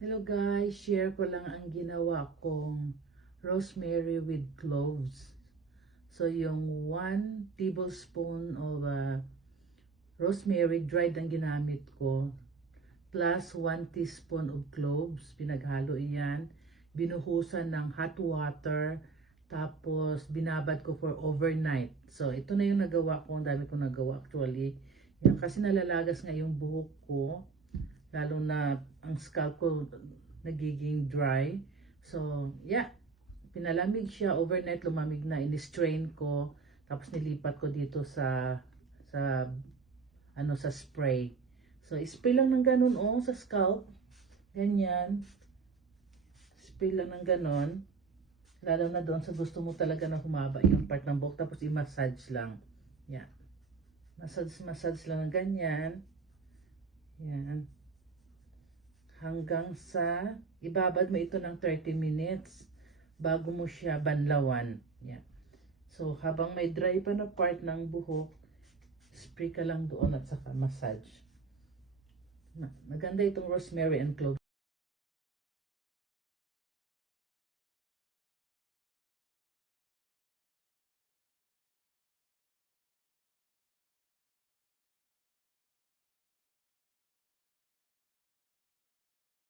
Hello guys, share ko lang ang ginawa kong rosemary with cloves. So yung 1 tablespoon of rosemary dried ang ginamit ko plus 1 teaspoon of cloves. Pinaghalo iyan, binuhusan ng hot water, tapos binabad ko for overnight. So ito na yung nagawa ko, ang dami kong nagawa actually. Yan, kasi nalalagas nga yung buhok ko. Lalo na ang scalp ko nagiging dry. So, yeah. Pinalamig siya. Overnight, lumamig na. In-strain ko. Tapos nilipat ko dito sa sa spray. So, spray lang ng ganun sa scalp. Ganyan. Spray lang ng ganun. Lalo na doon sa gusto mo talaga na humaba yung part ng buhok. Tapos i-massage lang. Yan. Massage lang ng ganyan. Yan. Hanggang sa ibabad mo ito ng 30 minutes bago mo siya banlawan. Yan. So, habang may dry pa na part ng buhok, spray ka lang doon at saka massage. Maganda itong rosemary and clove.